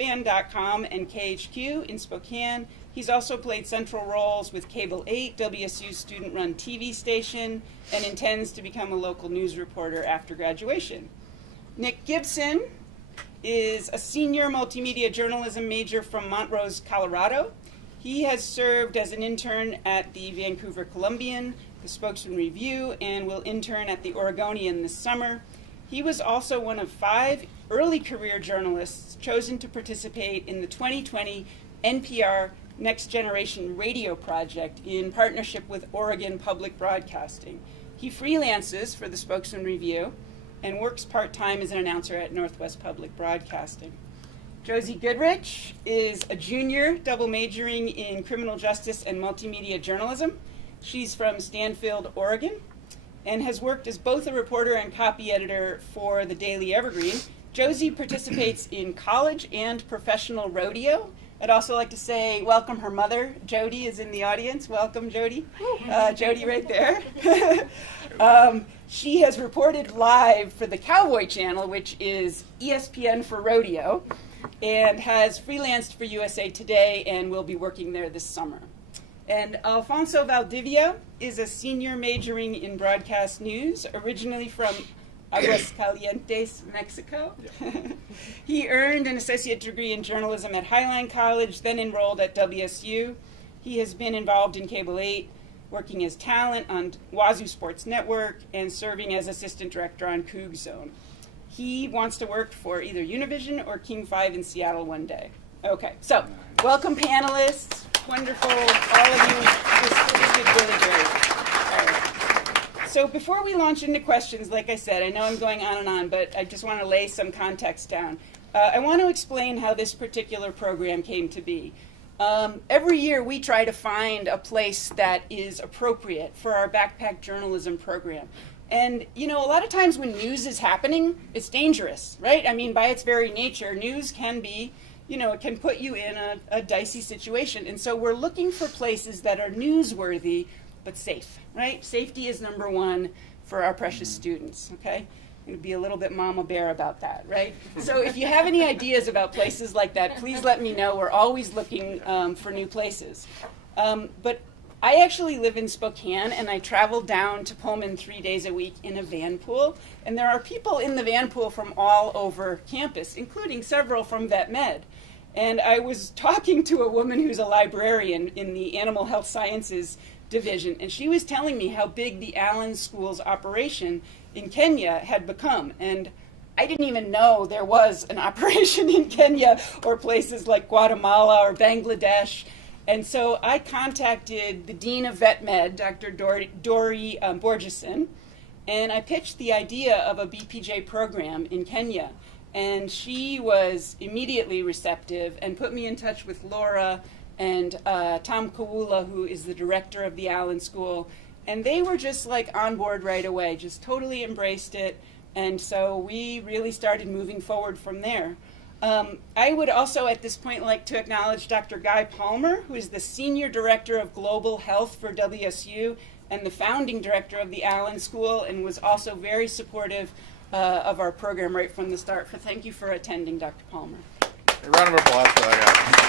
newsfan.com and KHQ in Spokane. He's also played central roles with Cable 8, WSU's student-run TV station, and intends to become a local news reporter after graduation. Nick Gibson is a senior multimedia journalism major from Montrose, Colorado. He has served as an intern at the Vancouver Columbian, the Spokesman Review, and will intern at the Oregonian this summer. He was also one of 5 early career journalists chosen to participate in the 2020 NPR Next Generation Radio Project in partnership with Oregon Public Broadcasting. He freelances for the Spokesman Review and works part-time as an announcer at Northwest Public Broadcasting. Josie Goodrich is a junior, double majoring in criminal justice and multimedia journalism. She's from Stanfield, Oregon, and has worked as both a reporter and copy editor for the Daily Evergreen. Josie participates in college and professional rodeo. I'd also like to say welcome her mother. Jody is in the audience. Welcome, Jody. Jody right there. She has reported live for the Cowboy Channel, which is ESPN for rodeo, and has freelanced for USA Today and will be working there this summer. And Alfonso Valdivia is a senior majoring in broadcast news, originally from Aguascalientes, Mexico. He earned an associate degree in journalism at Highline College, then enrolled at WSU. He has been involved in Cable 8, working as talent on Wazoo Sports Network, and serving as assistant director on Coug Zone. He wants to work for either Univision or King 5 in Seattle one day. Okay, so welcome panelists. Wonderful, all of you. This is really great. All right. So before we launch into questions, like I said, I know I'm going on and on, but I just want to lay some context down. I want to explain how this particular program came to be. Every year we try to find a place that is appropriate for our backpack journalism program. And, you know, a lot of times when news is happening, it's dangerous, right? I mean, by its very nature, news can be, you know, it can put you in a dicey situation. And so we're looking for places that are newsworthy but safe, right? Safety is number one for our precious students, okay? I'm going to be a little bit mama bear about that, right? So if you have any ideas about places like that, please let me know. We're always looking for new places. But I actually live in Spokane, and I travel down to Pullman 3 days a week in a van pool. And there are people in the van pool from all over campus, including several from Vet Med. And I was talking to a woman who's a librarian in the Animal Health Sciences division, and she was telling me how big the Allen School's operation in Kenya had become. And I didn't even know there was an operation in Kenya or places like Guatemala or Bangladesh. And so I contacted the dean of Vet Med, Dr. Dori Borgeson, and I pitched the idea of a BPJ program in Kenya. And she was immediately receptive and put me in touch with Laura and Tom Kawula, who is the director of the Allen School. And they were just like on board right away, just totally embraced it. And so we really started moving forward from there. I would also at this point like to acknowledge Dr. Guy Palmer, who is the Senior Director of Global Health for WSU and the founding director of the Allen School, and was also very supportive of our program right from the start. Thank you for attending, Dr. Palmer. A round of applause for that guy.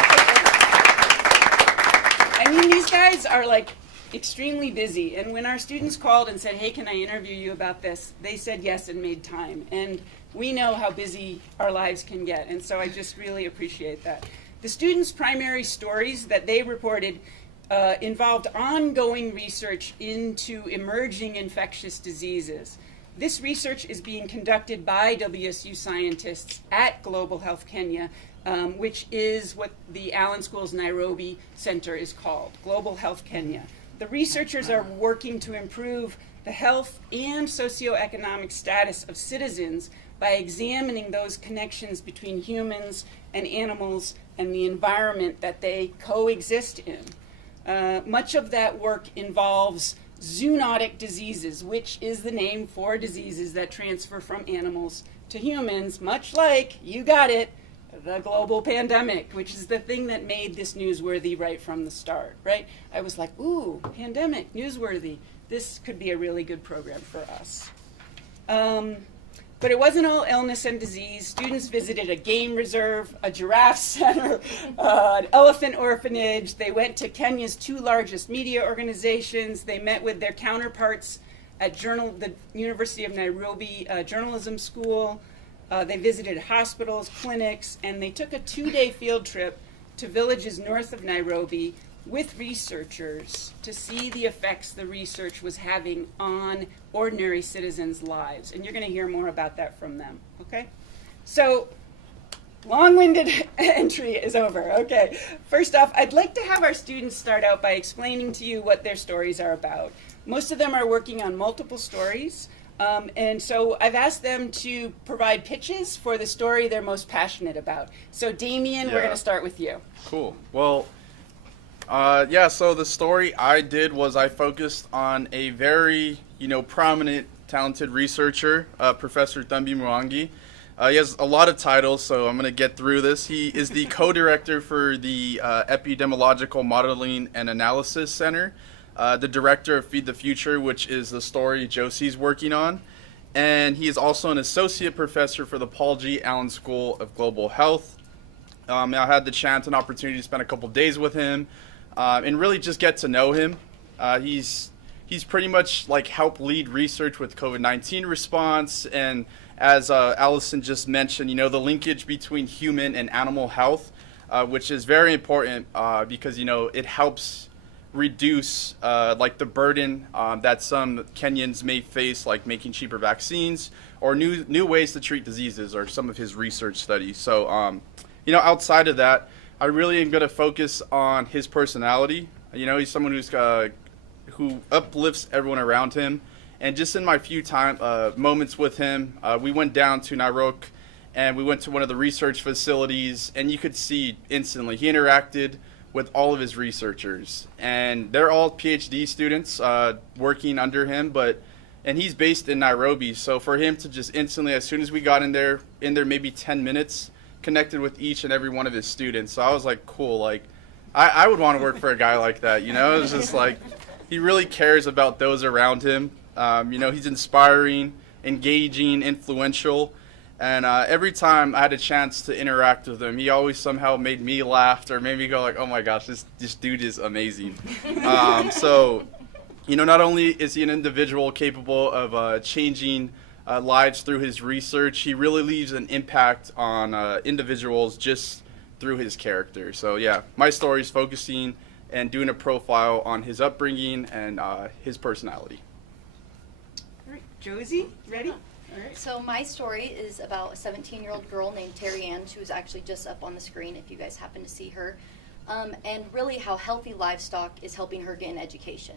I mean, these guys are like extremely busy, and when our students called and said, hey, can I interview you about this, they said yes and made time. And we know how busy our lives can get, and so I just really appreciate that. The students' primary stories that they reported involved ongoing research into emerging infectious diseases. This research is being conducted by WSU scientists at Global Health Kenya, which is what the Allen School's Nairobi Center is called, Global Health Kenya. The researchers are working to improve the health and socioeconomic status of citizens by examining those connections between humans and animals and the environment that they coexist in. Much of that work involves zoonotic diseases, which is the name for diseases that transfer from animals to humans, much like, you got it, the global pandemic, which is the thing that made this newsworthy right from the start, right? I was like, ooh, pandemic, newsworthy. This could be a really good program for us. But it wasn't all illness and disease. Students visited a game reserve, a giraffe center, an elephant orphanage. They went to Kenya's 2 largest media organizations. They met with their counterparts at the University of Nairobi Journalism School. They visited hospitals, clinics, and they took a 2-day field trip to villages north of Nairobi with researchers to see the effects the research was having on ordinary citizens' lives. And you're going to hear more about that from them, okay? So, long-winded entry is over, okay. First off, I'd like to have our students start out by explaining to you what their stories are about. Most of them are working on multiple stories, and so I've asked them to provide pitches for the story they're most passionate about. So Damien, we're going to start with you. Cool. Well, so the story I did was I focused on a very, prominent, talented researcher, Professor Thembi Mwangi. He has a lot of titles, so I'm going to get through this. He is the co-director for the Epidemiological Modeling and Analysis Center, the director of Feed the Future, which is the story Josie's working on, and he is also an associate professor for the Paul G. Allen School of Global Health. I had the chance and opportunity to spend a couple days with him and really just get to know him. He's pretty much like helped lead research with COVID-19 response, and as Allison just mentioned, the linkage between human and animal health, which is very important because it helps reduce the burden that some Kenyans may face, like making cheaper vaccines or new ways to treat diseases, or some of his research studies. So outside of that, I really am going to focus on his personality. He's someone who uplifts everyone around him. And just in my few moments with him, we went down to Nairobi and we went to one of the research facilities, and you could see instantly he interacted with all of his researchers. And they're all PhD students working under him, and he's based in Nairobi. So for him to just instantly, as soon as we got in there maybe 10 minutes, connected with each and every one of his students. So I was like, cool, like I would want to work for a guy like that, It's just like, he really cares about those around him. He's inspiring, engaging, influential, and every time I had a chance to interact with him, he always somehow made me laugh or made me go like, oh my gosh, this dude is amazing. So not only is he an individual capable of changing lives through his research, he really leaves an impact on individuals just through his character. So yeah, my story is focusing and doing a profile on his upbringing and his personality. All right, Josie, ready? All right. So my story is about a 17-year-old girl named Terry Ann. She was actually just up on the screen if you guys happen to see her. And really how healthy livestock is helping her get an education.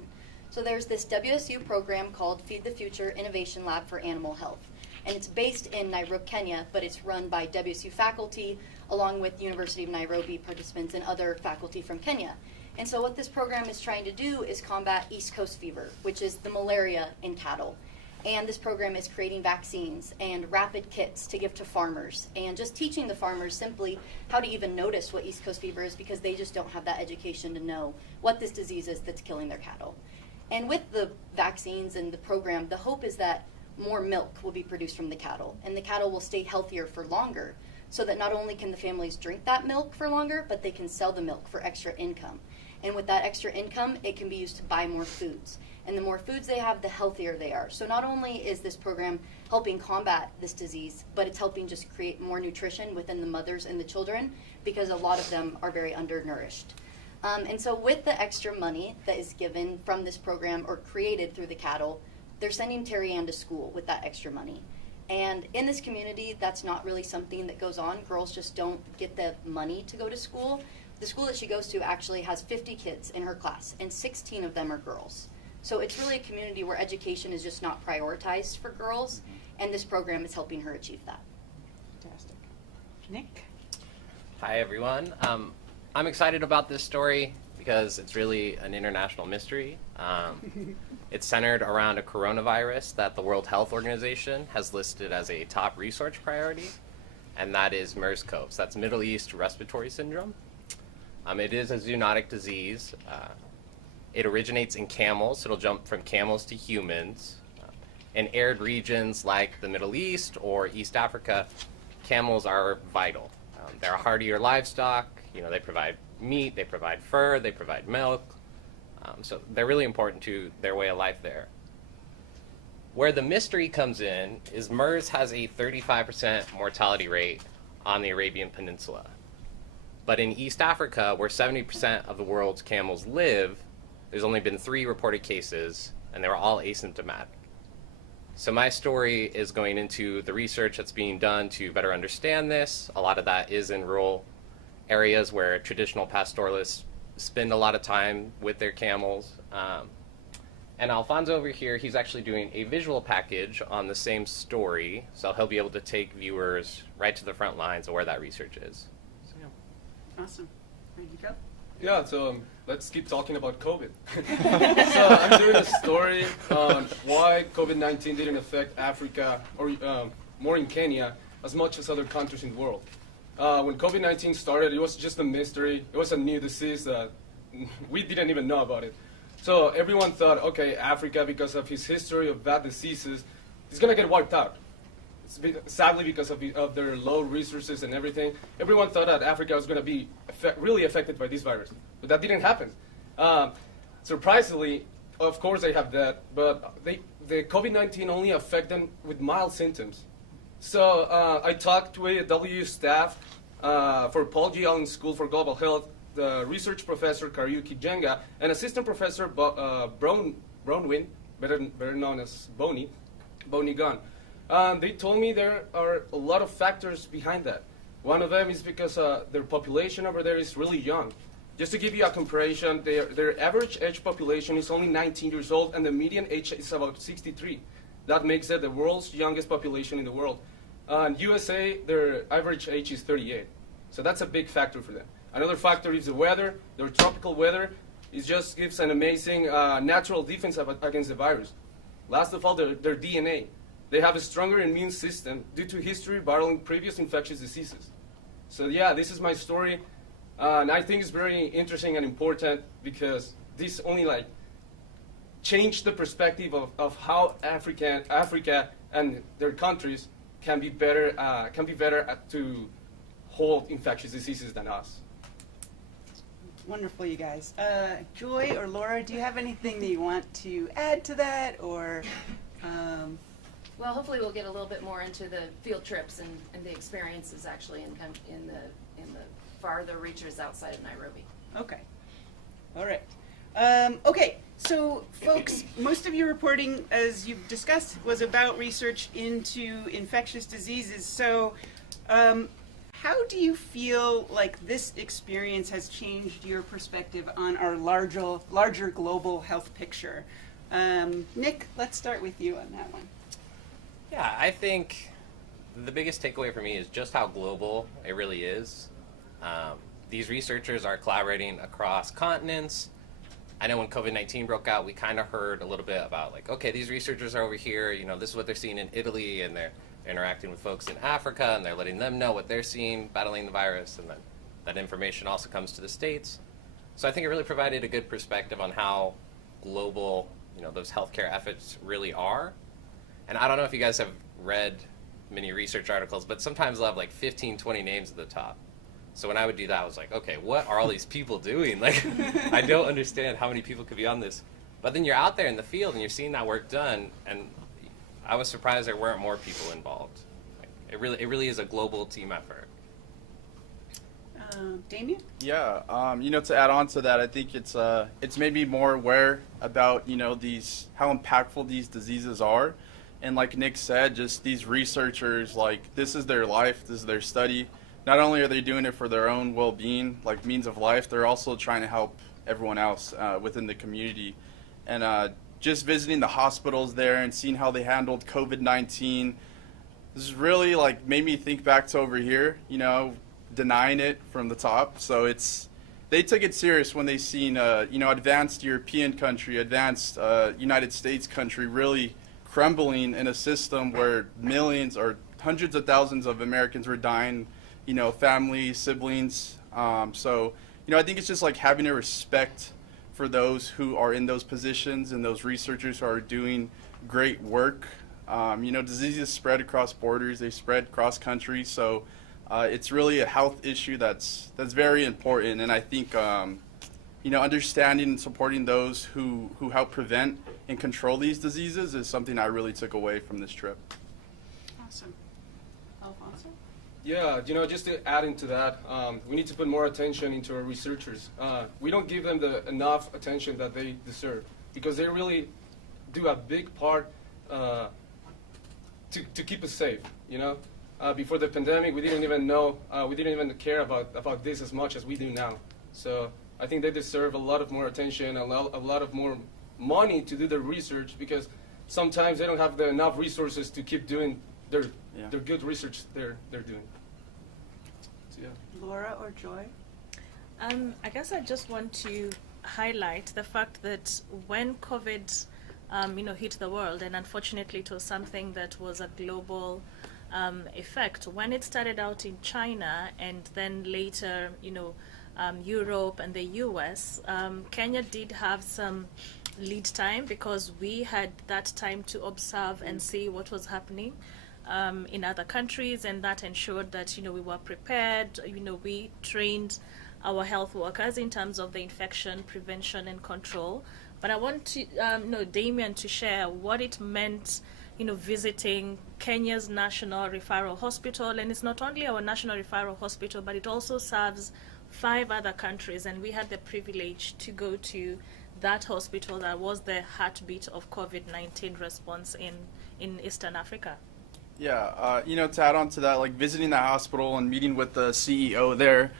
So there's this WSU program called Feed the Future Innovation Lab for Animal Health. And it's based in Nairobi, Kenya, but it's run by WSU faculty along with University of Nairobi participants and other faculty from Kenya. And so what this program is trying to do is combat East Coast fever, which is the malaria in cattle. And this program is creating vaccines and rapid kits to give to farmers, and just teaching the farmers simply how to even notice what East Coast fever is, because they just don't have that education to know what this disease is that's killing their cattle. And with the vaccines and the program, the hope is that more milk will be produced from the cattle, and the cattle will stay healthier for longer, so that not only can the families drink that milk for longer, but they can sell the milk for extra income. And with that extra income, it can be used to buy more foods. And the more foods they have, the healthier they are. So not only is this program helping combat this disease, but it's helping just create more nutrition within the mothers and the children, because a lot of them are very undernourished. And so with the extra money that is given from this program or created through the cattle, they're sending Terry Ann to school with that extra money. And in this community, that's not really something that goes on. Girls just don't get the money to go to school. The school that she goes to actually has 50 kids in her class, and 16 of them are girls. So it's really a community where education is just not prioritized for girls, and this program is helping her achieve that. Fantastic. Nick? Hi, everyone. I'm excited about this story because it's really an international mystery. It's centered around a coronavirus that the World Health Organization has listed as a top research priority, and that is MERS-CoV. So that's Middle East Respiratory Syndrome. It is a zoonotic disease. It originates in camels. It'll jump from camels to humans. in arid regions like the Middle East or East Africa, camels are vital. They're a hardier livestock. You know, they provide meat, they provide fur, they provide milk. So they're really important to their way of life there. Where the mystery comes in is MERS has a 35% mortality rate on the Arabian Peninsula. But in East Africa, where 70% of the world's camels live, there's only been 3 reported cases, and they were all asymptomatic. So my story is going into the research that's being done to better understand this. A lot of that is in rural areas where traditional pastoralists spend a lot of time with their camels. And Alfonso over here, he's actually doing a visual package on the same story, so he'll be able to take viewers right to the front lines of where that research is. So, yeah. Awesome. Ready to go? Yeah, so let's keep talking about COVID. So I'm doing a story on why COVID-19 didn't affect Africa, or more in Kenya, as much as other countries in the world. When COVID-19 started, it was just a mystery. It was a new disease that we didn't even know about it. So everyone thought, okay, Africa, because of his history of bad diseases, is going to get wiped out. Sadly, because of their low resources and everything, everyone thought that Africa was going to be really affected by this virus. But that didn't happen. Surprisingly, of course they have that, but the COVID-19 only affect them with mild symptoms. So I talked with WU staff for Paul G. Allen School for Global Health, the research professor Kariuki Jenga, and assistant professor Bronwyn, better known as Bonnie Gunn. They told me there are a lot of factors behind that. One of them is because their population over there is really young. Just to give you a comparison, their average age population is only 19 years old, and the median age is about 63. That makes it the world's youngest population in the world. In USA, their average age is 38. So that's a big factor for them. Another factor is the weather. Their tropical weather just gives an amazing natural defense against the virus. Last of all, their DNA. They have a stronger immune system due to history battling previous infectious diseases. So yeah, this is my story. And I think it's very interesting and important because this only changed the perspective of how Africa and their countries can be better to hold infectious diseases than us. Wonderful, you guys. Joy or Laura, do you have anything that you want to add to that, or? Well, hopefully we'll get a little bit more into the field trips and the experiences actually in the farther reaches outside of Nairobi. Okay. All right. Okay, so folks, most of your reporting, as you've discussed, was about research into infectious diseases. So how do you feel like this experience has changed your perspective on our larger global health picture? Nick, let's start with you on that one. Yeah, I think the biggest takeaway for me is just how global it really is. These researchers are collaborating across continents. I know when COVID-19 broke out, we kind of heard a little bit about okay, these researchers are over here, this is what they're seeing in Italy, and they're interacting with folks in Africa, and they're letting them know what they're seeing battling the virus, and then that information also comes to the States. So I think it really provided a good perspective on how global, those healthcare efforts really are. And I don't know if you guys have read many research articles, but sometimes they'll have 15, 20 names at the top. So when I would do that, I was like, okay, what are all these people doing? I don't understand how many people could be on this. But then you're out there in the field and you're seeing that work done, and I was surprised there weren't more people involved. It really is a global team effort. Damien? Yeah, to add on to that, I think it's maybe more aware about how impactful these diseases are, and like Nick said, just these researchers, this is their life, this is their study. Not only are they doing it for their own well-being, means of life, they're also trying to help everyone else within the community. And just visiting the hospitals there and seeing how they handled COVID-19, this is really made me think back to over here, denying it from the top. So they took it serious when they seen advanced European country, advanced United States country really crumbling in a system where millions or hundreds of thousands of Americans were dying, family, siblings. So I think it's just having a respect for those who are in those positions and those researchers who are doing great work Diseases spread across borders, they spread cross country, so it's really a health issue that's very important. And I think understanding and supporting those who help prevent and control these diseases is something I really took away from this trip. Awesome. Alfonso? Yeah, just to add into that, we need to put more attention into our researchers. We don't give them enough attention that they deserve, because they really do a big part to keep us safe. Before the pandemic, we didn't even know, we didn't even care about this as much as we do now. So I think they deserve a lot of more attention, a lot of more money to do their research, because sometimes they don't have enough resources to keep doing their good research they're doing. So, yeah. Laura or Joy? I guess I just want to highlight the fact that when COVID hit the world, and unfortunately it was something that was a global effect. When it started out in China and then later, Europe and the US, Kenya did have some lead time, because we had that time to observe and see what was happening in other countries, and that ensured that we were prepared. We trained our health workers in terms of the infection prevention and control. But I want to Damien to share what it meant visiting Kenya's National Referral Hospital. And it's not only our National Referral Hospital, but it also serves 5 other countries, and we had the privilege to go to that hospital that was the heartbeat of COVID-19 response in Eastern Africa. Yeah, to add on to that, like visiting the hospital and meeting with the CEO there,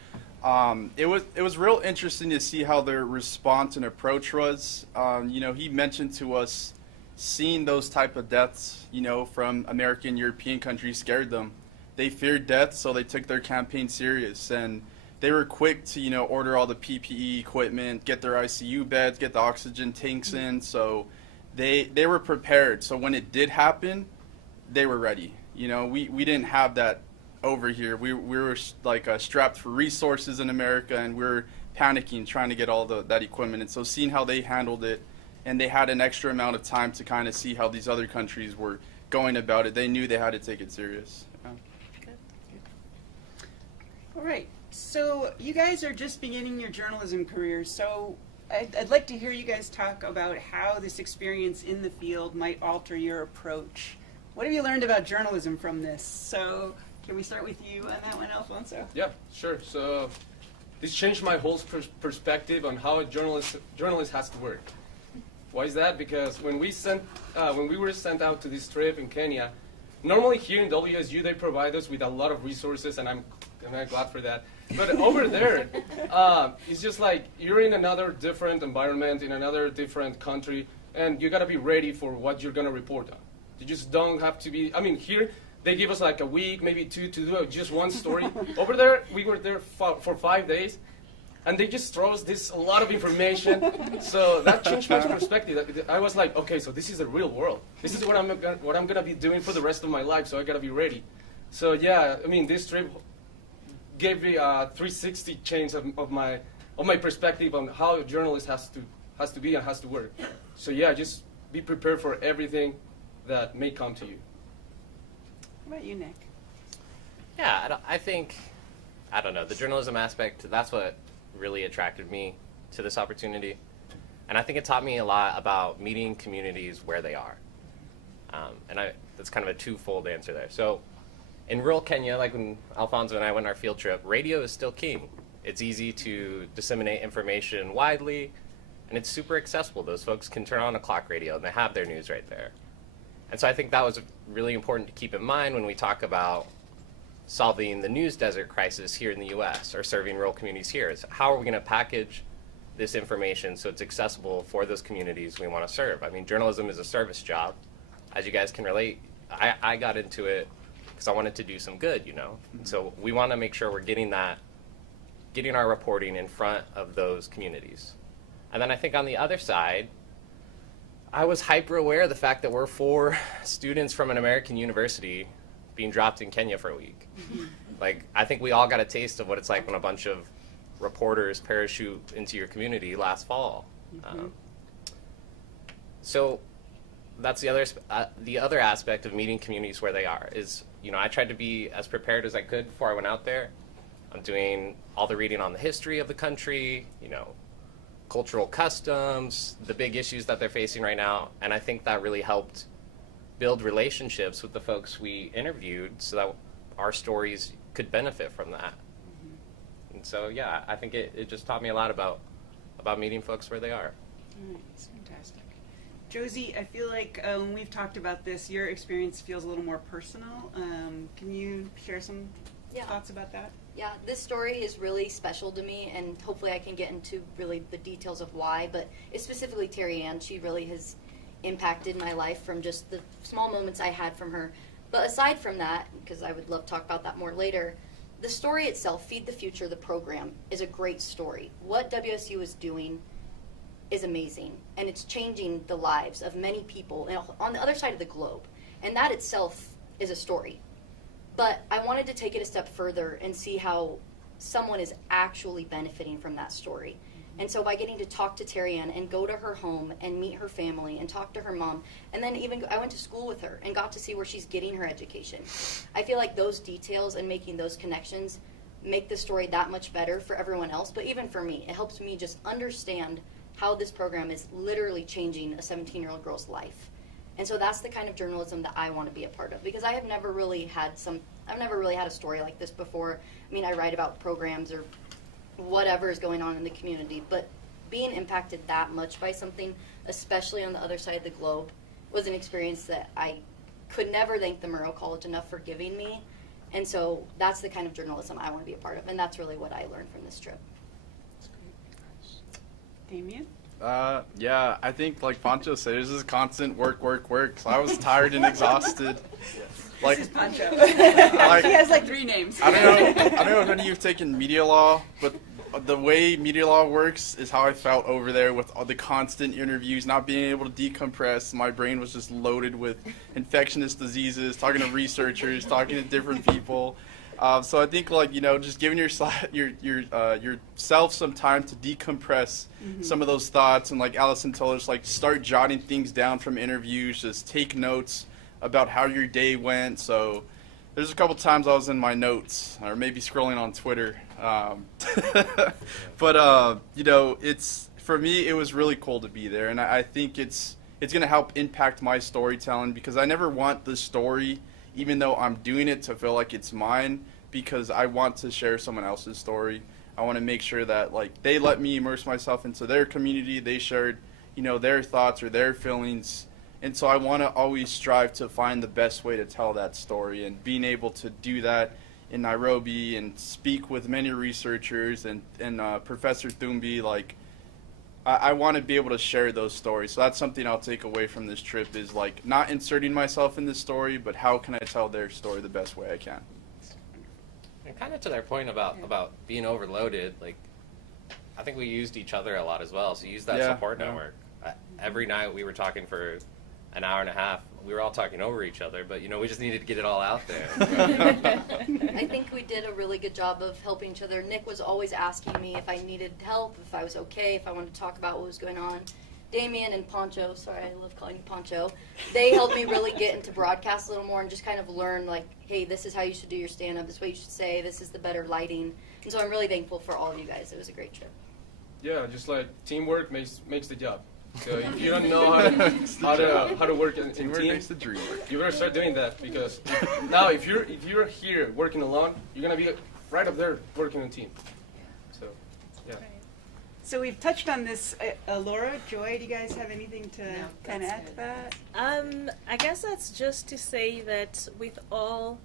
it was real interesting to see how their response and approach was. He mentioned to us seeing those type of deaths, from American, European countries scared them. They feared death, so they took their campaign serious, and they were quick to, order all the PPE equipment, get their ICU beds, get the oxygen tanks in, so they were prepared. So when it did happen, they were ready. We didn't have that over here. We were strapped for resources in America, and we were panicking, trying to get all that equipment. And so seeing how they handled it, and they had an extra amount of time to kind of see how these other countries were going about it, they knew they had to take it serious. Yeah. All right. So you guys are just beginning your journalism careers, so I'd like to hear you guys talk about how this experience in the field might alter your approach. What have you learned about journalism from this? So can we start with you on that one, Alfonso? Yeah, sure. So this changed my whole perspective on how a journalist has to work. Why is that? Because when we were sent out to this trip in Kenya, normally here in WSU they provide us with a lot of resources, and I'm glad for that. But over there, it's just like you're in another different environment, in another different country, and you gotta be ready for what you're gonna report on. You just don't have to be. I mean, here they give us like a week, maybe 2, to do just one story. Over there, we were there for 5 days, and they just throw us a lot of information. So that changed my perspective. I was like, okay, so this is the real world. This is what I'm gonna be doing for the rest of my life. So I gotta be ready. So yeah, I mean, this trip gave me a 360 change of my perspective on how a journalist has to be and has to work. So yeah, just be prepared for everything that may come to you. What about you, Nick? Yeah, I don't know, the journalism aspect, that's what really attracted me to this opportunity. And I think it taught me a lot about meeting communities where they are. That's kind of a twofold answer there. So in rural Kenya, like when Alfonso and I went on our field trip, radio is still king. It's easy to disseminate information widely, and it's super accessible. Those folks can turn on a clock radio, and they have their news right there. And so I think that was really important to keep in mind when we talk about solving the news desert crisis here in the U.S. or serving rural communities here. Is how are we going to package this information so it's accessible for those communities we want to serve? I mean, journalism is a service job. As you guys can relate, I got into it because I wanted to do some good, Mm-hmm. So we want to make sure we're getting our reporting in front of those communities. And then I think on the other side, I was hyper aware of the fact that we're 4 students from an American university being dropped in Kenya for a week. Like, I think we all got a taste of what it's like when a bunch of reporters parachute into your community last fall. So that's the other aspect of meeting communities where they are is, I tried to be as prepared as I could before I went out there. I'm doing all the reading on the history of the country, cultural customs, the big issues that they're facing right now, and I think that really helped build relationships with the folks we interviewed so that our stories could benefit from that. And so, yeah, I think it just taught me a lot about meeting folks where they are. That's fantastic. Josie, I feel like when we've talked about this, your experience feels a little more personal. Can you share some thoughts about that? Yeah, this story is really special to me, and hopefully I can get into really the details of why, but it's specifically Terry Ann. She really has impacted my life from just the small moments I had from her. But aside from that, because I would love to talk about that more later, the story itself, Feed the Future, the program, is a great story. What WSU is doing is amazing, and it's changing the lives of many people on the other side of the globe, and that itself is a story. But I wanted to take it a step further and see how someone is actually benefiting from that story. And so by getting to talk to Terry Ann and go to her home and meet her family and talk to her mom, and then even I went to school with her and got to see where she's getting her education. I feel like those details and making those connections make the story that much better for everyone else, but even for me. It helps me just understand how this program is literally changing a 17-year-old girl's life. And so that's the kind of journalism that I want to be a part of, because I've never really had a story like this before. I mean, I write about programs or whatever is going on in the community, but being impacted that much by something, especially on the other side of the globe, was an experience that I could never thank the Murrow College enough for giving me. And so that's the kind of journalism I want to be a part of, and that's really what I learned from this trip. Damien? Yeah, I think like Pancho said, this is constant work. So I was tired and exhausted. Like, This is Pancho. like, He has like 3 names. I don't know if any of you have taken media law, but the way media law works is how I felt over there with all the constant interviews, not being able to decompress. My brain was just loaded with infectious diseases, talking to researchers, talking to different people. So I think just giving yourself some time to decompress some of those thoughts, and like Allison told us, like start jotting things down from interviews, just take notes about how your day went. So there's a couple times I was in my notes or maybe scrolling on Twitter. But it's for me, it was really cool to be there, and I think it's going to help impact my storytelling, because I never want the story, even though I'm doing it, to feel like it's mine, because I want to share someone else's story. I want to make sure that like they let me immerse myself into their community. They shared, their thoughts or their feelings. And so I want to always strive to find the best way to tell that story, and being able to do that in Nairobi and speak with many researchers and Professor Thumbi, like I want to be able to share those stories. So that's something I'll take away from this trip, is like not inserting myself in this story, but how can I tell their story the best way I can. And kind of to their point about being overloaded, like I think we used each other a lot as well. So use that support network. Every night we were talking for an hour and a half. We were all talking over each other, but we just needed to get it all out there. I think we did a really good job of helping each other. Nick was always asking me if I needed help, if I was okay, if I wanted to talk about what was going on. Damien and Pancho, sorry, I love calling you Pancho, they helped me really get into broadcast a little more and just kind of learn, like, hey, this is how you should do your stand-up, this is what you should say, this is the better lighting. And so I'm really thankful for all of you guys. It was a great trip. Yeah, just like teamwork makes the job. So if you don't know how to work in team, Makes the dream work. you better start doing that, because now if you're here working alone, you're gonna be right up there working in a team. So yeah. So we've touched on this. Laura, Joy, do you guys have anything to No, kind of that's add to good. that? I guess that's just to say that with all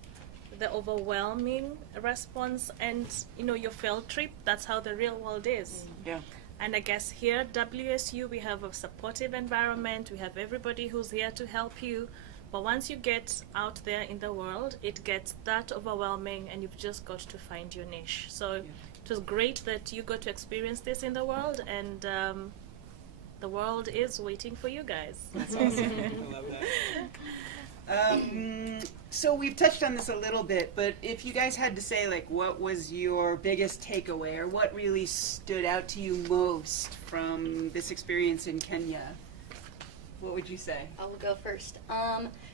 the overwhelming response and your field trip, that's how the real world is. Yeah. And I guess here at WSU we have a supportive environment, we have everybody who's here to help you, but once you get out there in the world, it gets that overwhelming and you've just got to find your niche. So it was great that you got to experience this in the world, and the world is waiting for you guys. That's awesome. I love that. So we've touched on this a little bit, but if you guys had to say, like, what was your biggest takeaway, or what really stood out to you most from this experience in Kenya? what would you say? I will go first.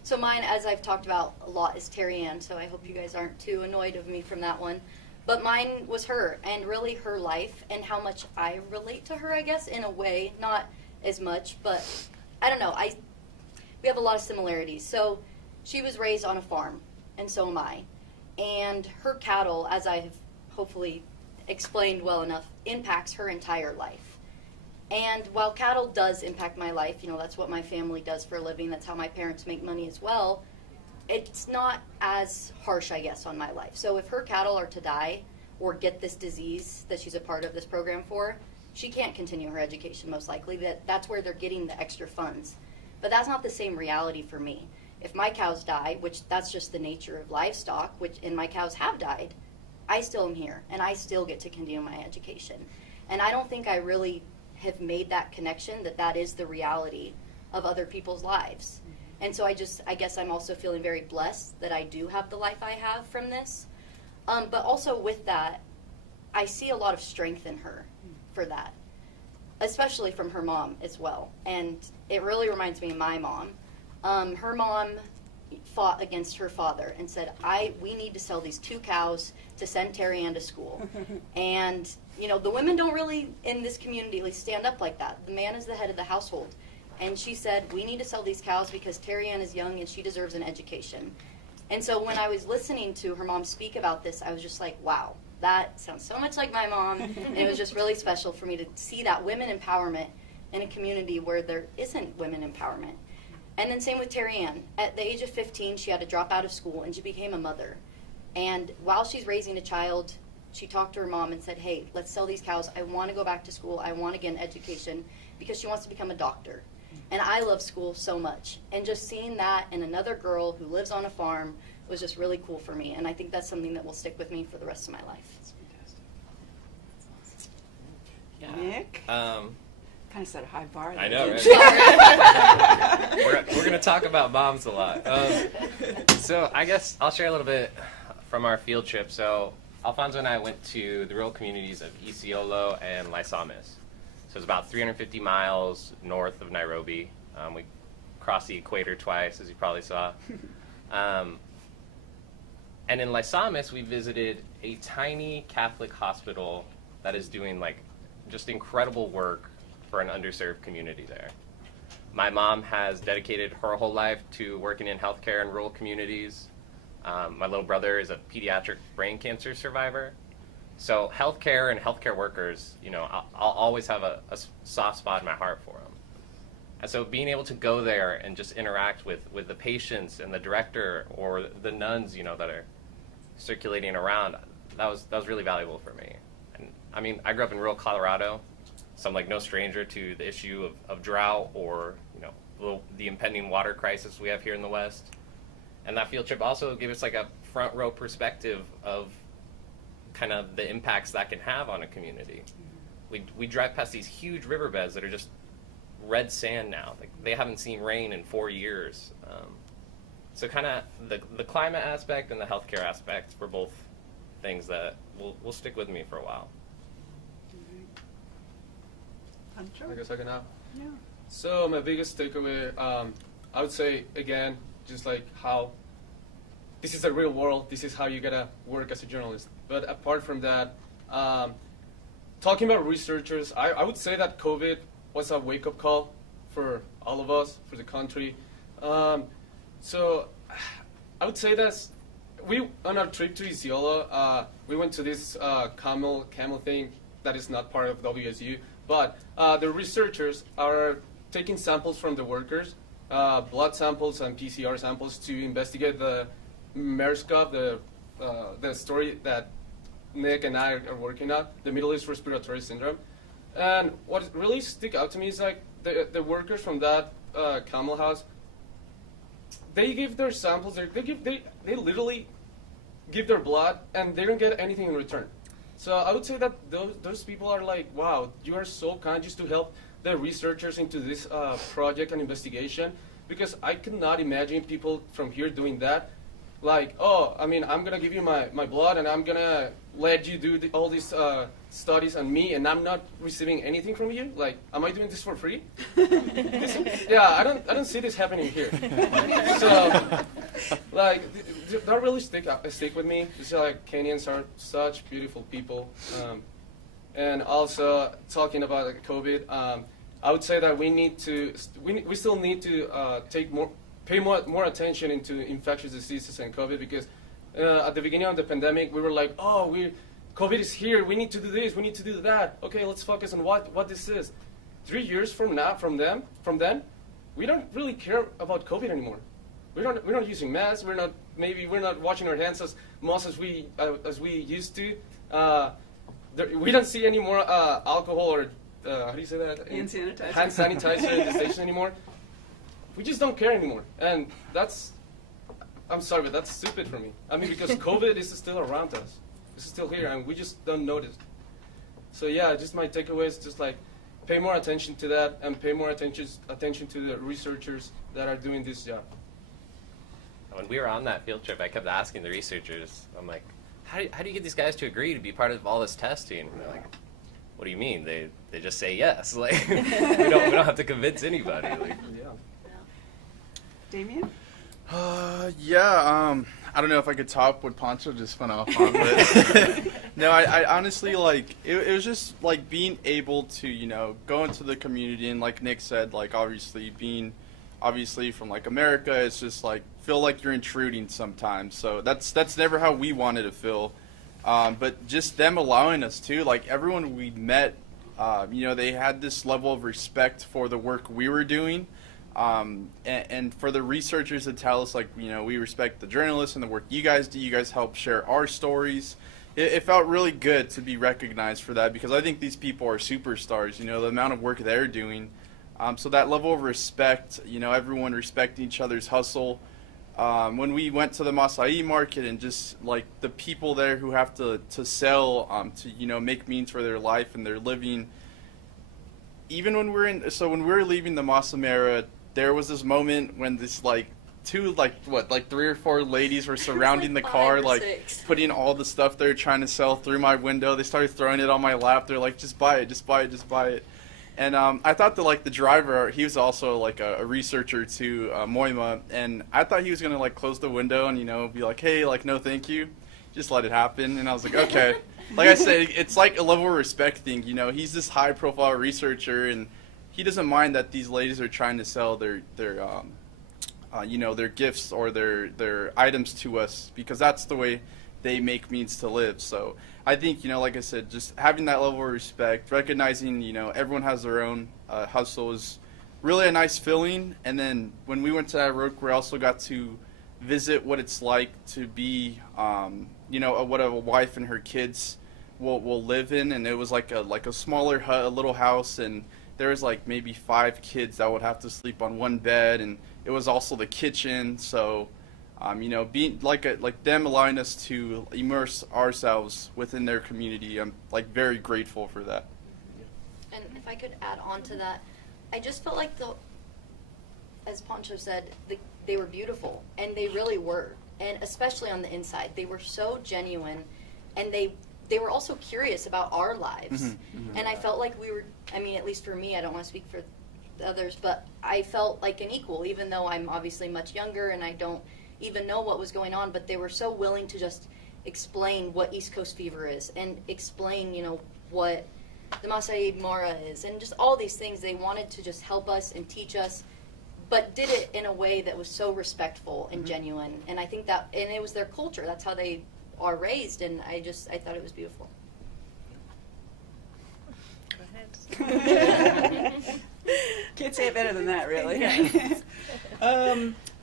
So mine, as I've talked about a lot, is Terry Ann, so I hope you guys aren't too annoyed of me from that one. But mine was her, and really her life, and how much I relate to her, I guess, in a way. Not as much, but I don't know. We have a lot of similarities. So she was raised on a farm, and so am I. And her cattle, as I have hopefully explained well enough, impacts her entire life. And while cattle does impact my life, you know, that's what my family does for a living, that's how my parents make money as well, it's not as harsh, I guess, on my life. So if her cattle are to die or get this disease that she's a part of this program for, she can't continue her education most likely. That's where they're getting the extra funds. But that's not the same reality for me. If my cows die, which that's just the nature of livestock, and my cows have died, I still am here, and I still get to continue my education. And I don't think I really have made that connection that is the reality of other people's lives. And so I guess I'm also feeling very blessed that I do have the life I have from this. But also with that, I see a lot of strength in her for that, especially from her mom as well. And it really reminds me of my mom. Her mom fought against her father and said, we need to sell these 2 cows to send Terry Ann to school. And, you know, the women don't really, in this community, at least stand up like that. The man is the head of the household. And she said, we need to sell these cows because Terry Ann is young and she deserves an education. And so when I was listening to her mom speak about this, I was just like, wow, that sounds so much like my mom. And it was just really special for me to see that women empowerment in a community where there isn't women empowerment. And then same with Terry Ann. At the age of 15, she had to drop out of school, and she became a mother. And while she's raising a child, she talked to her mom and said, hey, let's sell these cows. I want to go back to school. I want to get an education, because she wants to become a doctor. And I love school so much. And just seeing that in another girl who lives on a farm was just really cool for me. And I think that's something that will stick with me for the rest of my life. Yeah. Nick? Kind of set a high bar there. I know, right? We're going to talk about moms a lot. So I guess I'll share a little bit from our field trip. So Alfonso and I went to the rural communities of Isiolo and Laisamis. So it's about 350 miles north of Nairobi. We crossed the equator twice, as you probably saw. And in Laisamis, we visited a tiny Catholic hospital that is doing like just incredible work for an underserved community there. My mom has dedicated her whole life to working in healthcare in rural communities. My little brother is a pediatric brain cancer survivor. So healthcare and healthcare workers, you know, I'll always have a soft spot in my heart for them. And so being able to go there and just interact with the patients and the director or the nuns, you know, that are circulating around, that was really valuable for me. And I mean, I grew up in rural Colorado, so I'm like no stranger to the issue of drought or, you know, the impending water crisis we have here in the West. And that field trip also gave us like a front row perspective of kind of the impacts that can have on a community. We drive past these huge riverbeds that are just red sand now. Like they haven't seen rain in 4 years. So kind of the climate aspect and the healthcare aspect were both things that will stick with me for a while. I guess I can now. Yeah. So my biggest takeaway, I would say, again, just like how this is the real world, this is how you gotta work as a journalist. But apart from that, talking about researchers, I would say that COVID was a wake-up call for all of us, for the country. So I would say that on our trip to Isiolo, we went to this camel thing that is not part of WSU, but the researchers are taking samples from the workers, blood samples and PCR samples to investigate the MERS-CoV, the story that Nick and I are working on, the Middle East Respiratory Syndrome. And what really stick out to me is like the workers from that camel house, they give their samples, they literally give their blood and they don't get anything in return. So I would say that those people are like, wow, you are so kind just to help the researchers into this project and investigation, because I could not imagine people from here doing that. like, oh, I mean, I'm gonna give you my blood and I'm gonna let you do all these studies on me, and I'm not receiving anything from you. Like, am I doing this for free? Yeah, I don't see this happening here. So, like, that really stick with me. It's like Kenyans are such beautiful people, and also talking about COVID. I would say that we still need to pay more attention into infectious diseases and COVID, because at the beginning of the pandemic we were like, oh, COVID is here, we need to do this, we need to do that. Okay, let's focus on what this is. 3 years from then, we don't really care about COVID anymore. We're not using masks. We're not washing our hands as much as we used to. We don't see any more alcohol or how do you say that? Hand sanitizer. Hand sanitizer in the station anymore. We just don't care anymore, and I'm sorry, but that's stupid for me. I mean, because COVID is still around us. It's still here, and we just don't notice. So yeah, just my takeaway is just like, pay more attention to that, and pay more attention to the researchers that are doing this job. When we were on that field trip, I kept asking the researchers, I'm like, how do you get these guys to agree to be part of all this testing? And they're like, what do you mean? They just say yes. Like, we don't have to convince anybody. Like, Yeah. Damien? Yeah, I don't know if I could top what Pancho just went off on, but no, I honestly, like, it was just, like, being able to, you know, go into the community, and like Nick said, like, obviously from, like, America, it's just, like, feel like you're intruding sometimes, so that's never how we wanted to feel, but just them allowing us to, like, everyone we met, you know, they had this level of respect for the work we were doing. And for the researchers to tell us, like, you know, we respect the journalists and the work you guys do. You guys help share our stories. It felt really good to be recognized for that, because I think these people are superstars, you know, the amount of work they're doing. So that level of respect, you know, everyone respecting each other's hustle. When we went to the Masai market, and just, like, the people there who have to sell, to, you know, make means for their life and their living. Even when when we were leaving the Masamera, there was this moment when this, like, 3 or 4 ladies were surrounding the car, like, putting all the stuff they're trying to sell through my window. They started throwing it on my lap. They're like, just buy it, just buy it, just buy it. And I thought that, like, the driver, he was also, like, a researcher to Moima, and I thought he was going to, like, close the window and, you know, be like, hey, like, no thank you. Just let it happen. And I was like, okay. Like I said, it's like a level of respect thing, you know. He's this high-profile researcher, and he doesn't mind that these ladies are trying to sell their you know, their gifts or their items to us, because that's the way they make means to live. So I think, you know, like I said, just having that level of respect, recognizing, you know, everyone has their own hustle is really a nice feeling. And then when we went to Aroke, we also got to visit what it's like to be, you know, what a wife and her kids will live in. And it was like a smaller hut, a little house, and there was like maybe 5 kids that would have to sleep on one bed, and it was also the kitchen. So, you know, being like them allowing us to immerse ourselves within their community, I'm, like, very grateful for that. And if I could add on to that, I just felt like as Pancho said, they were beautiful, and they really were, and especially on the inside, they were so genuine, and they were also curious about our lives. Mm-hmm, mm-hmm. And I felt like we were, I mean, at least for me, I don't want to speak for the others, but I felt like an equal, even though I'm obviously much younger and I don't even know what was going on, but they were so willing to just explain what East Coast fever is, and explain, you know, what the Masai Mara is, and just all these things. They wanted to just help us and teach us, but did it in a way that was so respectful and genuine. And I think that, and it was their culture, that's how they are raised, and I thought it was beautiful. Go ahead. Can't say it better than that, really.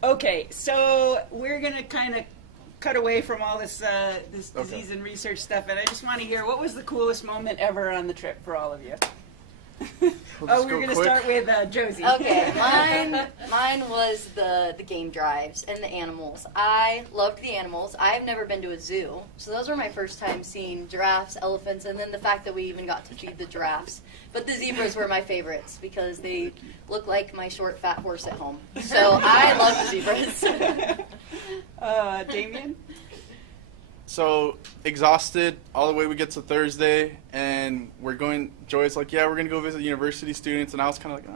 Okay, so we're going to kind of cut away from all this disease and research stuff, and I just want to hear, what was the coolest moment ever on the trip for all of you? We're going to start with Josie. Okay, mine was the game drives and the animals. I loved the animals. I've never been to a zoo, so those were my first time seeing giraffes, elephants, and then the fact that we even got to feed the giraffes. But the zebras were my favorites because they look like my short, fat horse at home. So I love the zebras. Damien? So exhausted all the way we get to Thursday, and Joy's like, yeah, we're going to go visit university students. And I was kind of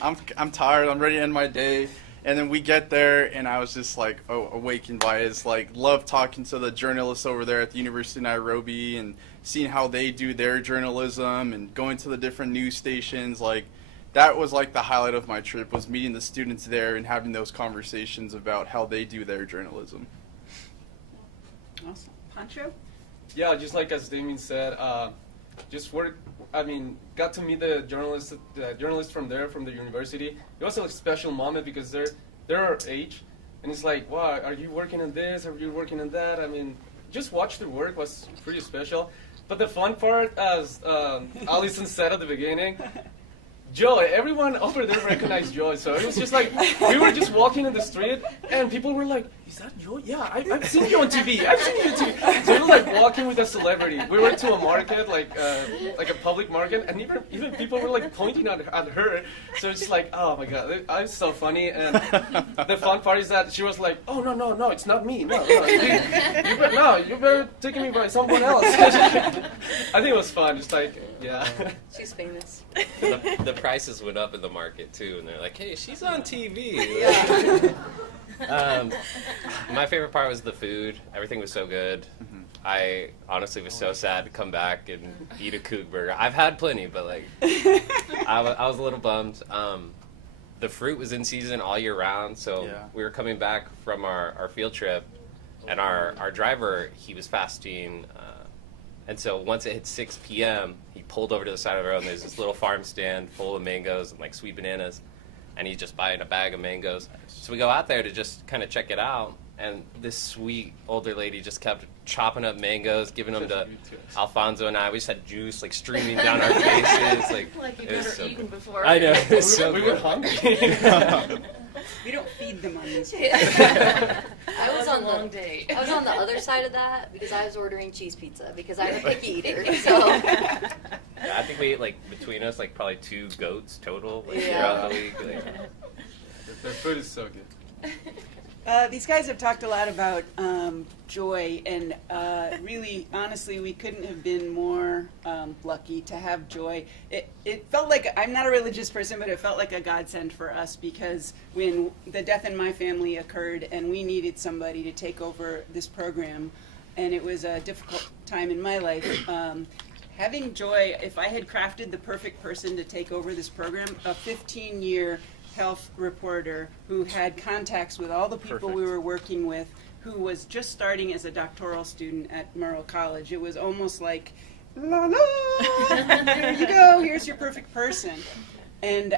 like, I'm tired. I'm ready to end my day. And then we get there, and I was just like, awakened by his love talking to the journalists over there at the University of Nairobi and seeing how they do their journalism and going to the different news stations. That was the highlight of my trip, was meeting the students there and having those conversations about how they do their journalism. Awesome. Pancho? Yeah, just like as Damien said, got to meet the journalists from the university. It was a special moment because they're our age, and it's like, wow, are you working on this? Are you working on that? I mean, just watch their work was pretty special. But the fun part, as Allison said at the beginning, Joy, everyone over there recognized Joy, so it was just like, we were just walking in the street, and people were like, is that Joy? Yeah, I've seen you on TV, I've seen you on TV. So we were like walking with a celebrity. We went to a market, like a public market, and even people were like pointing at her, so it's like, oh my god, it's so funny. And the fun part is that she was like, oh no, it's not me, no, you better take me by someone else. I think it was fun, just like, yeah. She's famous. The prices went up in the market too, and they're like, hey, she's on TV. My favorite part was the food. Everything was so good. I honestly was so sad to come back and eat a Coog burger. I've had plenty, but I was a little bummed. The fruit was in season all year round, so we were coming back from our field trip, and our driver, he was fasting, and so once it hit 6 p.m., he pulled over to the side of the road, and there's this little farm stand full of mangoes and sweet bananas, and he's just buying a bag of mangoes. So we go out there to just kind of check it out, and this sweet older lady just kept chopping up mangoes, giving them to Alfonso and I. We just had juice streaming down our faces. Like you've never eaten before. I know. It was so we good. were hungry. We don't feed them on these. I was a on long day. I was on the other side of that because I was ordering cheese pizza because I'm a picky eater. So Yeah, I think we ate between us probably 2 goats total throughout the week. Their food is so good. These guys have talked a lot about Joy, and really, honestly, we couldn't have been more lucky to have Joy. It felt like, I'm not a religious person, but it felt like a godsend for us, because when the death in my family occurred and we needed somebody to take over this program, and it was a difficult time in my life, having Joy, if I had crafted the perfect person to take over this program, a 15-year health reporter who had contacts with all the people we were working with, who was just starting as a doctoral student at Murrow College. It was almost like, la la, here you go, here's your perfect person. And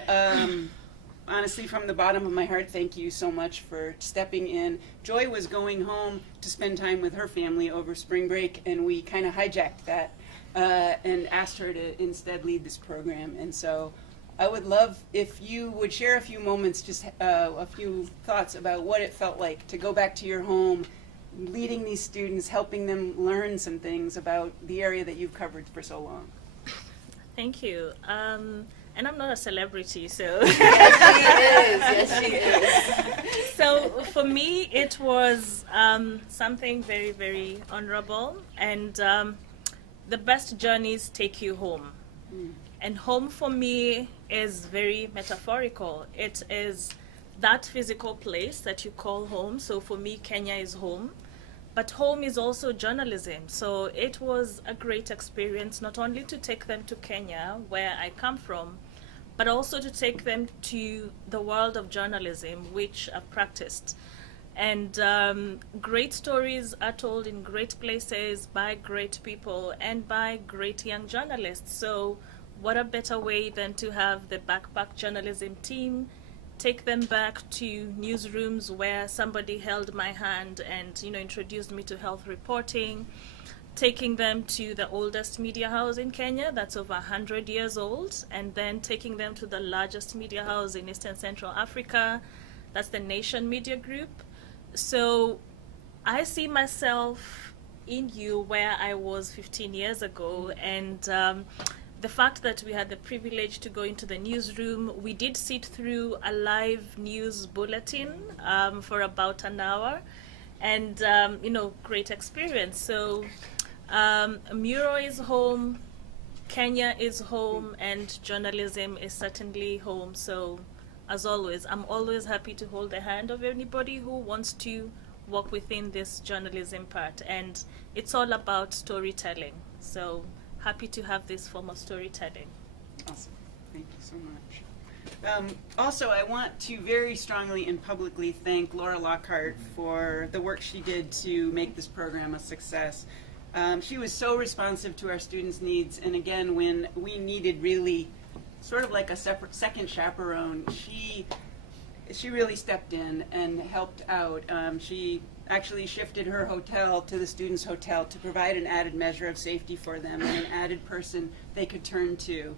honestly, from the bottom of my heart, thank you so much for stepping in. Joy was going home to spend time with her family over spring break, and we kind of hijacked that and asked her to instead lead this program. And so I would love if you would share a few moments, just a few thoughts about what it felt like to go back to your home, leading these students, helping them learn some things about the area that you've covered for so long. Thank you. And I'm not a celebrity, so. Yes, she is. So for me, it was something very, very honorable. And the best journeys take you home. And home for me is very metaphorical. It is that physical place that you call home. So for me, Kenya is home. But home is also journalism. So it was a great experience, not only to take them to Kenya, where I come from, but also to take them to the world of journalism, which I've practiced. And great stories are told in great places by great people and by great young journalists. So what a better way than to have the Backpack Journalism team take them back to newsrooms where somebody held my hand and introduced me to health reporting, taking them to the oldest media house in Kenya that's over 100 years old, and then taking them to the largest media house in Eastern Central Africa, that's the Nation Media Group. So I see myself in you where I was 15 years ago, and the fact that we had the privilege to go into the newsroom, we did sit through a live news bulletin for about an hour, and great experience. So Muro is home, Kenya is home, and journalism is certainly home. So as always, I'm always happy to hold the hand of anybody who wants to work within this journalism part, and it's all about storytelling. So happy to have this form of storytelling. Awesome. Thank you so much. Also, I want to very strongly and publicly thank Laura Lockhart for the work she did to make this program a success. She was so responsive to our students' needs, and again, when we needed really sort of like a separate second chaperone, she really stepped in and helped out. She actually shifted her hotel to the students' hotel to provide an added measure of safety for them and an added person they could turn to.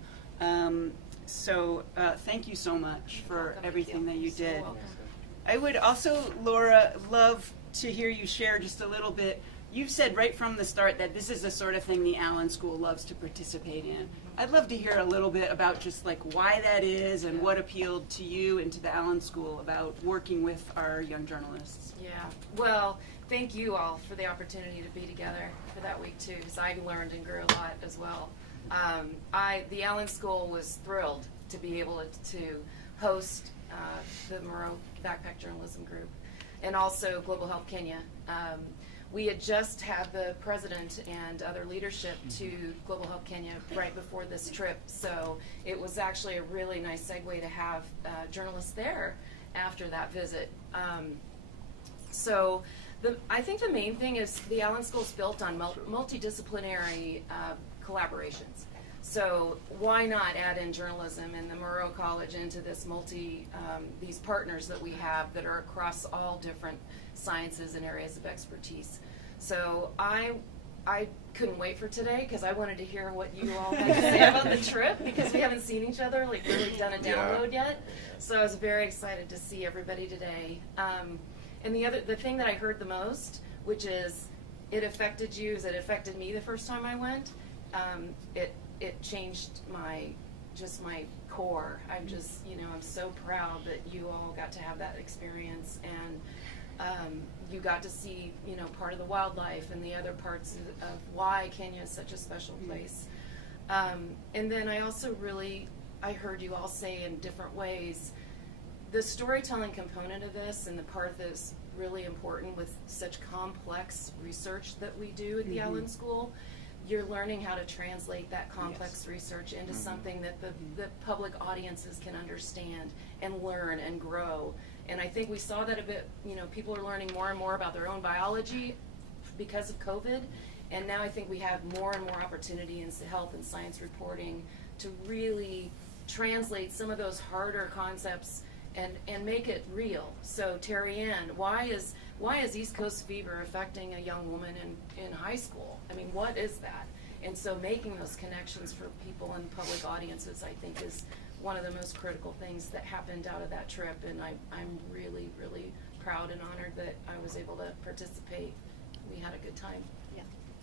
So thank you so much for everything that you did. I would also, Laura, love to hear you share just a little bit. You've said right from the start that this is the sort of thing the Allen School loves to participate in. I'd love to hear a little bit about just like why that is and what appealed to you and to the Allen School about working with our young journalists. Yeah, well, thank you all for the opportunity to be together for that week too, because I learned and grew a lot as well. The Allen School was thrilled to be able to host the Muro Backpack Journalism Group and also Global Health Kenya. We had just had the president and other leadership to Global Health Kenya right before this trip, so it was actually a really nice segue to have journalists there after that visit. I think the main thing is the Allen School is built on multidisciplinary collaborations. So why not add in journalism and the Muro College into this these partners that we have that are across all different sciences and areas of expertise. So I couldn't wait for today because I wanted to hear what you all had to say about the trip because we haven't seen each other, like really done a download yet. So I was very excited to see everybody today. And the thing that I heard the most, which is it affected you as it affected me the first time I went, it changed my core. I'm just, I'm so proud that you all got to have that experience, and you got to see, part of the wildlife and the other parts of why Kenya is such a special place. And then I also I heard you all say in different ways, the storytelling component of this and the part that's really important with such complex research that we do at the Allen School, you're learning how to translate that complex research into something that the public audiences can understand and learn and grow. And I think we saw that a bit, people are learning more and more about their own biology because of COVID. And now I think we have more and more opportunity in health and science reporting to really translate some of those harder concepts and make it real. So Terry Ann, why is East Coast fever affecting a young woman in high school? I mean, what is that? And so making those connections for people in public audiences, I think, is one of the most critical things that happened out of that trip. And I'm really, really proud and honored that I was able to participate. We had a good time.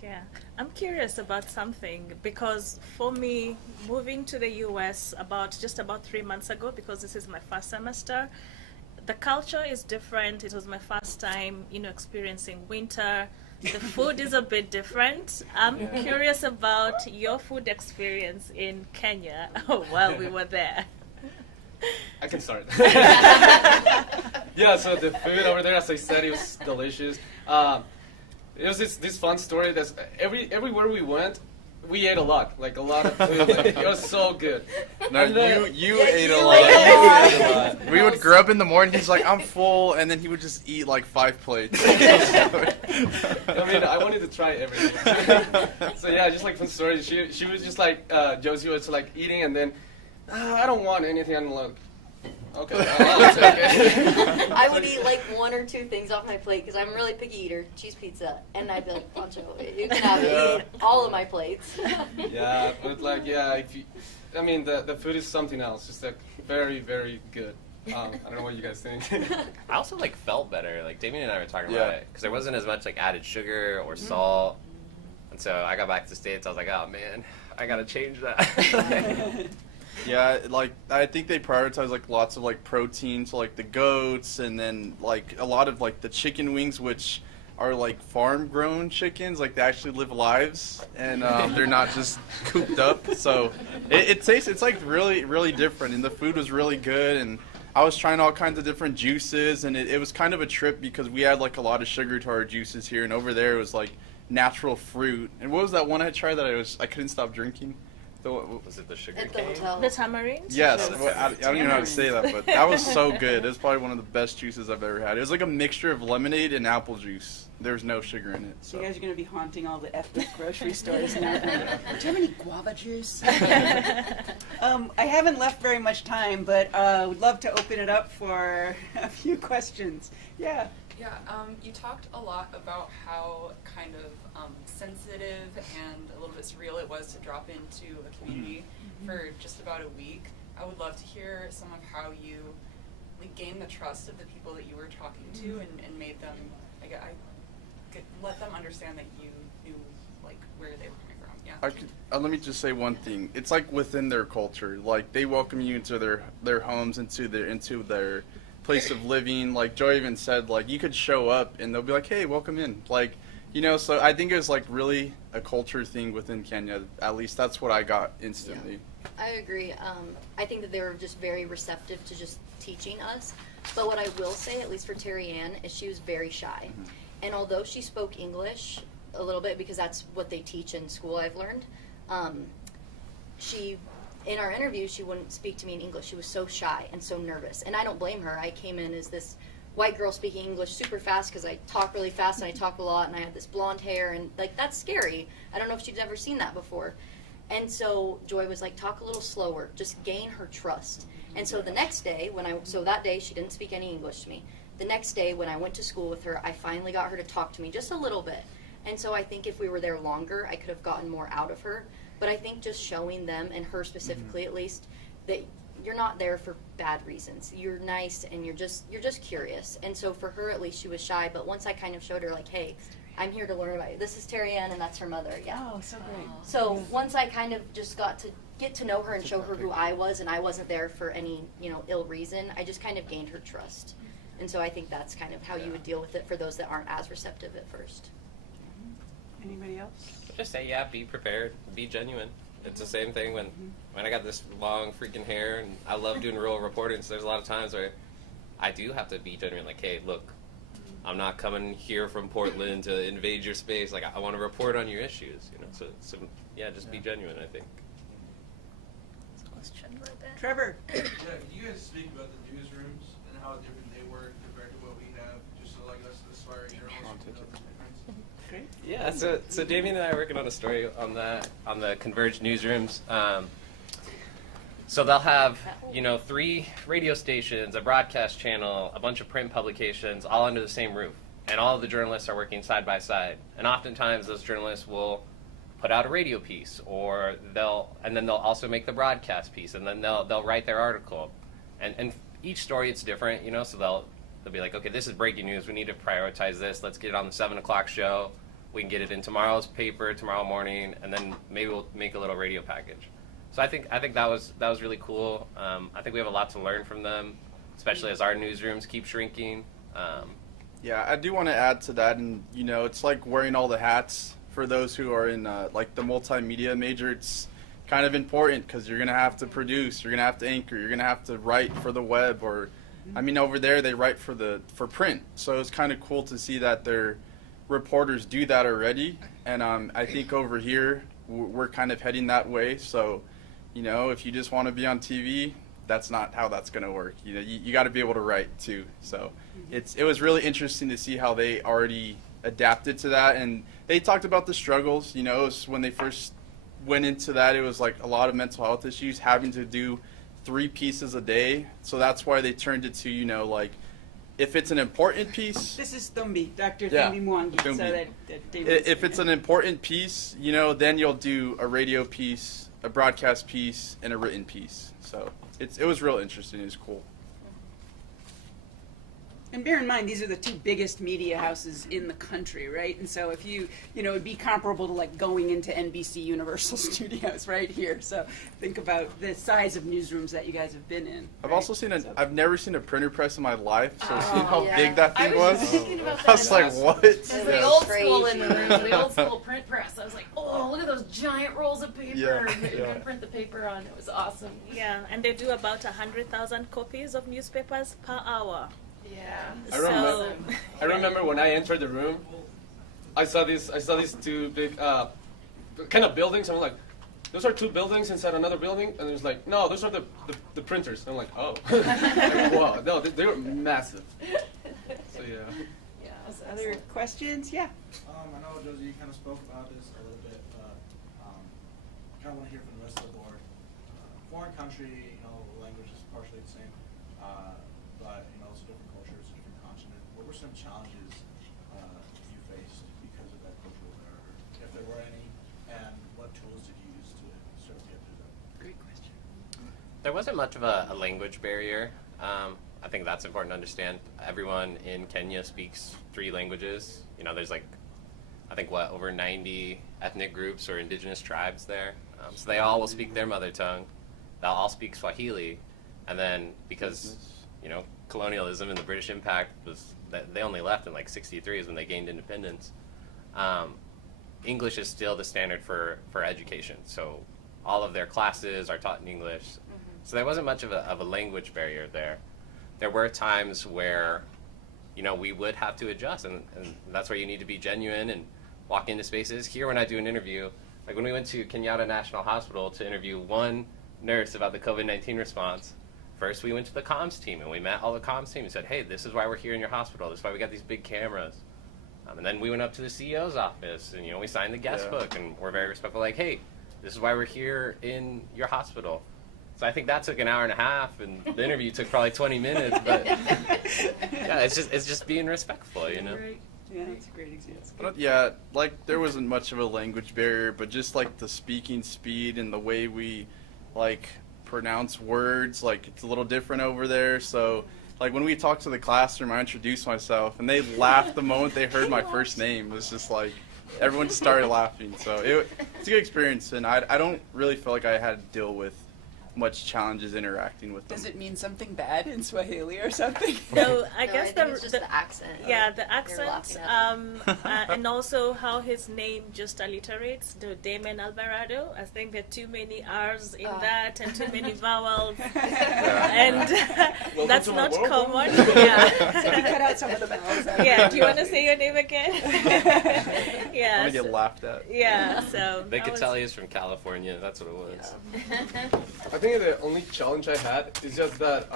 Yeah, I'm curious about something because for me, moving to the US just about 3 months ago, because this is my first semester, the culture is different. It was my first time, experiencing winter. The food is a bit different. I'm curious about your food experience in Kenya while we were there. I can start. Yeah, so the food over there, as I said, it was delicious. It was this fun story that everywhere we went, we ate a lot, like a lot of food. It was so good. No, then, you ate a lot. You ate a lot. We would grab in the morning. He's like, I'm full, and then he would just eat like 5 plates. I mean, I wanted to try everything. So yeah, just like fun story. She was just like Josie was like eating, and then I don't want anything. I'm like, okay, I'll take it. I would eat like 1 or 2 things off my plate because I'm a really picky eater. Cheese pizza, and I'd be like, Pancho, you can have it. Eat all of my plates. Yeah, but like, the food is something else. Just like very, very good. I don't know what you guys think. I also felt better. Like Damien and I were talking about it because there wasn't as much added sugar or salt. And so I got back to the States. I was like, oh man, I gotta change that. Yeah, like I think they prioritize like lots of like protein, so like the goats, and then like a lot of like the chicken wings, which are like farm grown chickens, like they actually live lives, and they're not just cooped up. So it tastes, it's like really different, and the food was really good, and I was trying all kinds of different juices, and it was kind of a trip because we had like a lot of sugar to our juices here, and over there it was like natural fruit. And what was that one I tried that I couldn't stop drinking? Was it the sugar At the cane? hotel. The tamarind? Yes, well, I don't even know how to say that, but that was so good. It was probably one of the best juices I've ever had. It was like a mixture of lemonade and apple juice. There's no sugar in it. So So you guys are going to be haunting all the ethnic grocery stores now. Do you have any guava juice? I haven't left very much time, but would love to open it up for a few questions. Yeah. Yeah, you talked a lot about how kind of sensitive and a little bit surreal it was to drop into a community for just about a week. I would love to hear some of how you like gained the trust of the people that you were talking to and made them, let them understand that you knew like where they were coming from. Yeah. I could, let me just say one thing. It's like within their culture. Like they welcome you into their homes, into their place of living. Like Joy even said, like you could show up and they'll be like, "Hey, welcome in." Like, you know, so I think it was like really a culture thing within Kenya. At least that's what I got instantly. I agree. I think that they were just very receptive to just teaching us. But what I will say, at least for Terry Ann, is she was very shy. And although she spoke English a little bit, because that's what they teach in school, I've learned, in our interview, she wouldn't speak to me in English. She was so shy and so nervous. And I don't blame her. I came in as this white girl speaking English super fast because I talk really fast and I talk a lot and I had this blonde hair and like that's scary. I don't know if she'd ever seen that before. And so Joy was like, talk a little slower, just gain her trust. And so the next day, that day she didn't speak any English to me. The next day when I went to school with her, I finally got her to talk to me just a little bit. And so I think if we were there longer, I could have gotten more out of her. But I think just showing them, and her specifically at least, that you're not there for bad reasons. You're nice and you're just curious. And so for her, at least, she was shy. But once I kind of showed her, like, hey, I'm here to learn about you. This is Terry Ann, and that's her mother. Yeah. Oh, so great. So once I kind of just got to get to know her and show her who I was, and I wasn't there for any, ill reason, I just kind of gained her trust. And so I think that's kind of how you would deal with it for those that aren't as receptive at first. Anybody else? Just say, yeah, be prepared, be genuine. It's the same thing when I got this long freaking hair, and I love doing rural reporting, so there's a lot of times where I do have to be genuine, like, hey, look, I'm not coming here from Portland to invade your space. Like, I want to report on your issues, So yeah, just be genuine, I think. Question right there. Trevor. Yeah, can you guys speak about the newsrooms and how different they were compared to what we have, just so like us aspiring journalists know the difference? Great. Yeah, so Damien and I are working on a story on the converged newsrooms. So they'll have, 3 radio stations, a broadcast channel, a bunch of print publications, all under the same roof. And all of the journalists are working side by side. And oftentimes those journalists will put out a radio piece, or then they'll also make the broadcast piece, and then they'll write their article. And each story it's different, so they'll be like, okay, this is breaking news. We need to prioritize this. Let's get it on the 7 o'clock show. We can get it in tomorrow's paper tomorrow morning, and then maybe we'll make a little radio package. So I think that was really cool. I think we have a lot to learn from them, especially as our newsrooms keep shrinking. Yeah, I do want to add to that, and it's like wearing all the hats for those who are in like the multimedia major. It's kind of important because you're gonna have to produce, you're gonna have to anchor, you're gonna have to write for the web, or I mean over there they write for print. So it's kind of cool to see that their reporters do that already, and I think over here we're kind of heading that way. So if you just want to be on TV, that's not how that's going to work. You got to be able to write too. So it was really interesting to see how they already adapted to that, and they talked about the struggles. It was when they first went into that, it was like a lot of mental health issues, having to do 3 pieces a day. So that's why they turned it to like if it's an important piece. This is Thumbi, Dr. Yeah, Thumbi Mwangi. Thumbi. So that David's If it's an important piece, then you'll do a radio piece, a broadcast piece, and a written piece. So it was real interesting. It was cool. And bear in mind, these are the two biggest media houses in the country, right? And so if it'd be comparable to like going into NBC Universal Studios right here. So think about the size of newsrooms that you guys have been in. I've right? also seen I've never seen a printer press in my life, so Oh, seeing how yeah. big that I thing was was, just thinking about I was that. like, what? There's the Yeah. old school in the Crazy. room, the old school print press. I was like, oh, look at those giant rolls of paper Yeah, that you're yeah. going to print the paper on. It was awesome. Yeah, and they do about 100,000 copies of newspapers per hour. Yeah. I remember when I entered the room, I saw these two big kind of buildings. I'm like, those are two buildings inside another building, and it's like, no, those are the printers. I'm like, oh, like, wow, no, they were massive. So yeah. Yeah. Other questions? Yeah. I know, Josie, you kind of spoke about this a little bit, but kind of want to hear from the rest of the board. Foreign country, language is partially the same, but it's a different culture, it's a different continent. What were some challenges you faced because of that cultural barrier, if there were any, and what tools did you use to sort of get through that? Great question. There wasn't much of a language barrier. I think that's important to understand. Everyone in Kenya speaks 3 languages. There's I think over 90 ethnic groups or indigenous tribes there. So they all will speak their mother tongue. They'll all speak Swahili. And then because, colonialism and the British impact was that they only left in 63 is when they gained independence. English is still the standard for education. So all of their classes are taught in English. So there wasn't much of a language barrier there. There were times where, we would have to adjust, and that's where you need to be genuine and walk into spaces. Here, when I do an interview, like when we went to Kenyatta National Hospital to interview one nurse about the COVID-19 response, first we went to the comms team, and we met all the comms team and said, hey, this is why we're here in your hospital. This is why we got these big cameras. And then we went up to the CEO's office, and, we signed the guest book, and we're very respectful, like, hey, this is why we're here in your hospital. So I think that took an hour and a half, and the interview took probably 20 minutes. But yeah, it's just being respectful, Right. Yeah, that's a great example. But there wasn't much of a language barrier, but just the speaking speed and the way we pronounce words, it's a little different over there. So when we talked to the classroom, I introduced myself, and they laughed the moment they heard my first name. It was just everyone just started laughing. So it's a good experience, and I don't really feel like I had to deal with much challenges interacting with them. Does it mean something bad in Swahili or something? So I No, guess think it's just the accent. Yeah, the You're accent, laughing at and also how his name just alliterates, the Damon Alvarado. I think there are too many R's in that and too many vowels, and that's to my not world. common. So Yeah. we cut out some of the vowels. Yeah. Do you want to say your name again? I'm Yeah. gonna get laughed at. Yeah. So They that could was- tell he was from California. That's what it was. I think the only challenge I had is just that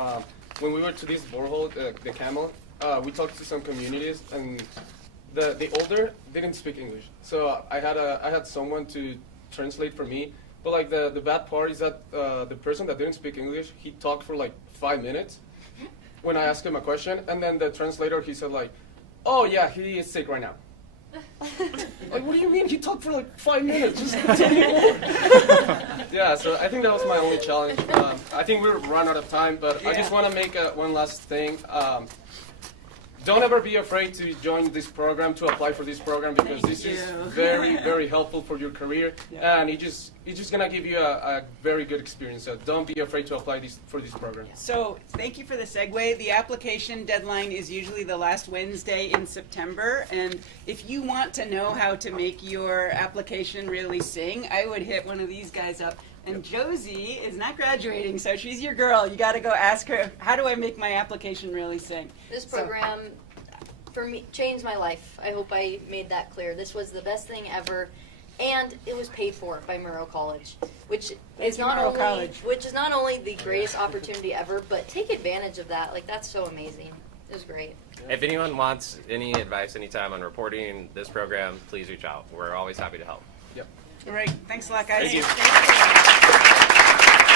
when we went to this borehole, the Camel, we talked to some communities, and the older didn't speak English. So I had someone to translate for me. But the bad part is that the person that didn't speak English, he talked for 5 minutes when I asked him a question, and then the translator, he said oh yeah, he is sick right now. What do you mean? He talked for 5 minutes. Just tell me more. Yeah, so I think that was my only challenge. I think we're run out of time, but I just want to make one last thing. Don't ever be afraid to join this program, to apply for this program, because this is very, very helpful for your career, and it's just gonna give you a very good experience. So don't be afraid to apply for this program. So thank you for the segue. The application deadline is usually the last Wednesday in September, and if you want to know how to make your application really sing, I would hit one of these guys up. And Josie is not graduating, so she's your girl. You got to go ask her, how do I make my application really sing? This program, for me, changed my life. I hope I made that clear. This was the best thing ever, and it was paid for by Murrow College, which is not only the greatest opportunity ever, but take advantage of that. That's so amazing. It was great. If anyone wants any advice anytime on reporting this program, please reach out. We're always happy to help. All right, thanks a lot, guys. Thank you. Thank you.